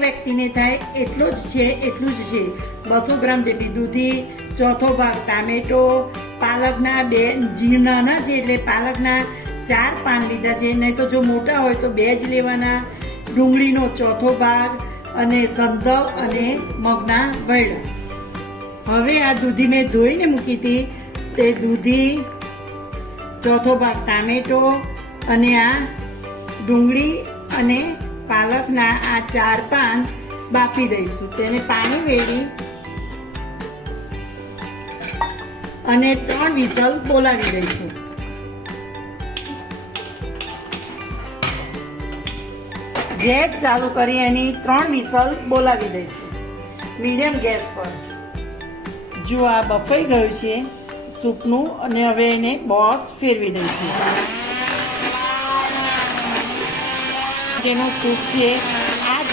વ્યક્તિને થાય એટલું જ છે, એટલું જ છે. બસો ગ્રામ જેટલી દૂધી, ચોથો ભાગ ટામેટો, પાલકના બે, જી નાના છે એટલે પાલકના ચાર પાન લીધા છે. નહીં તો જો મોટા હોય તો બે જ લેવાના. ડુંગળીનો ચોથો ભાગ અને સંધવ અને મગના વૈડા. હવે આ દૂધી મેં ધોઈને મૂકી હતી. તે દૂધી, ચોથો ભાગ ટામેટો અને આ ડુંગળી અને પાલકના આ ચાર પાન બાફી દઈશું. તેને પાણી વેરી અને ત્રણ વિસલ બોલાવી દઈશું. ગેસ ચાલુ કરી એની ત્રણ વિસલ બોલાવી દઈશું. મીડિયમ ગેસ પર. જો આ બફાઈ ગયું છે, સૂપનું અને હવે એને બોસ ફેરવી દઈશું. જેનું સૂપ છે. આ જ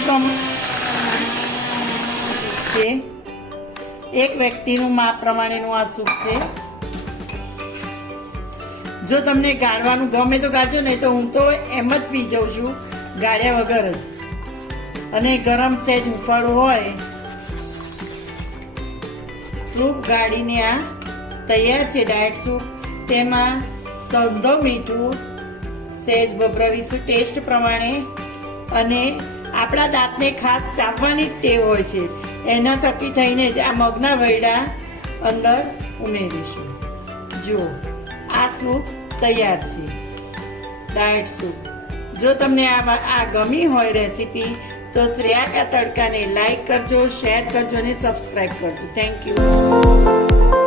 છે. એક વ્યક્તિનું માપ પ્રમાણેનું આ સૂપ છે. જો તમને ગાળવાનું ગમે તો ગાજો, નહીં તો હું તો એમ જ પી જાઉં છું, ગાળ્યા વગર જ. અને ગરમ સહેજ હુંફાળું હોય, સૂપ ગાળીને આ તૈયાર છે ડાયટ સૂપ. તેમાં સંધો મીઠું સહેજ ભભરાવીશું. ટેસ્ટ પ્રમાણે અને આપણા દાંતને ખાસ ચાપવાની ટેવ હોય છે. એના થકી થઈને જ આ મગના વૈડા અંદર ઉમેરીશું. જુઓ, આ સૂપ તૈયાર છે. Diet soup. જો તમને આ આ ગમી હોય રેસીપી, તો શ્રેયા કા તડકાને લાઈક કરજો, શેર કરજો અને સબસ્ક્રાઈબ કરજો. Thank you